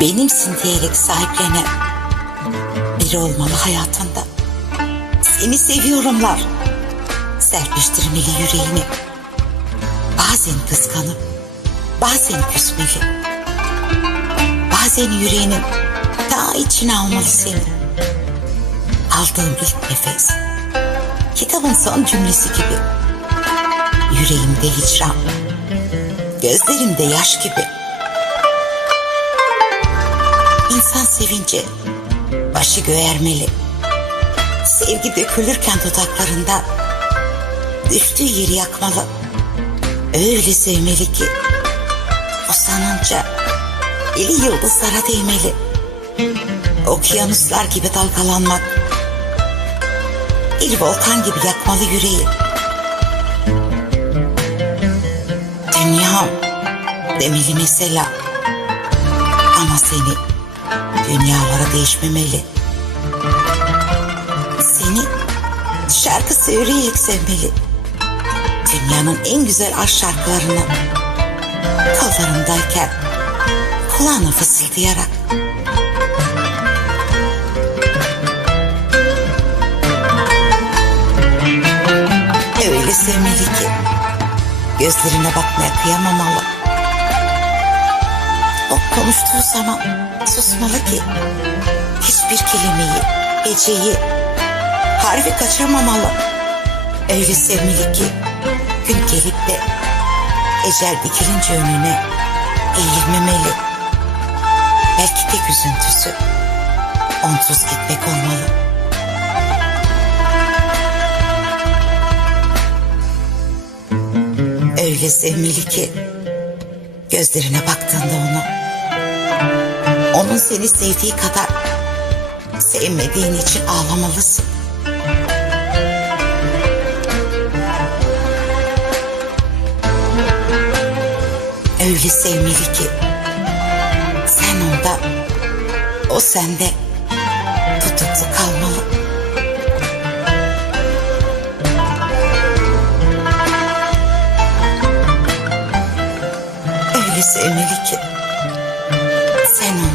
benimsin diyerek sahiplenen biri olmalı hayatında. Seni seviyorumlar. Serpiştirmeli yüreğini. Bazen kıskanıp, bazen küsmeli. Bazen yüreğinin daha içine almalı seni. Aldığım ilk nefes, kitabın son cümlesi gibi. Yüreğimde hicran, gözlerimde yaş gibi. İnsan sevince başı göğermeli. Sevgi dökülürken dudaklarında düştüğü yeri yakmalı. Öyle sevmeli ki usanınca eli yıldızlara değmeli. Okyanuslar gibi dalgalanmak, bir volkan gibi yakmalı yüreği. Dünyam demeli mesela. Ama seni dünyalara değişmemeli. Seni şarkı söyleyerek sevmeli. Dünyanın en güzel aşk şarkılarını kollarımdayken kulağına fısıldayarak öyle sevmeli ki gözlerine bakmaya kıyamamalı. O konuştuğu zaman susmalı ki hiçbir kelimeyi, heceyi, harfi kaçırmamalı. Öyle sevmeli ki gün gelip de ecel dikilince önüne eğilmemeli. Belki tek üzüntüsü onsuz gitmek olmalı. Öyle sevmeli ki gözlerine baktığında onu onun seni sevdiği kadar sevmediğin için ağlamalısın. Öyle sevmeli ki sen onda o sende tutuklu kalmalı. sevgisi evlilik sen onu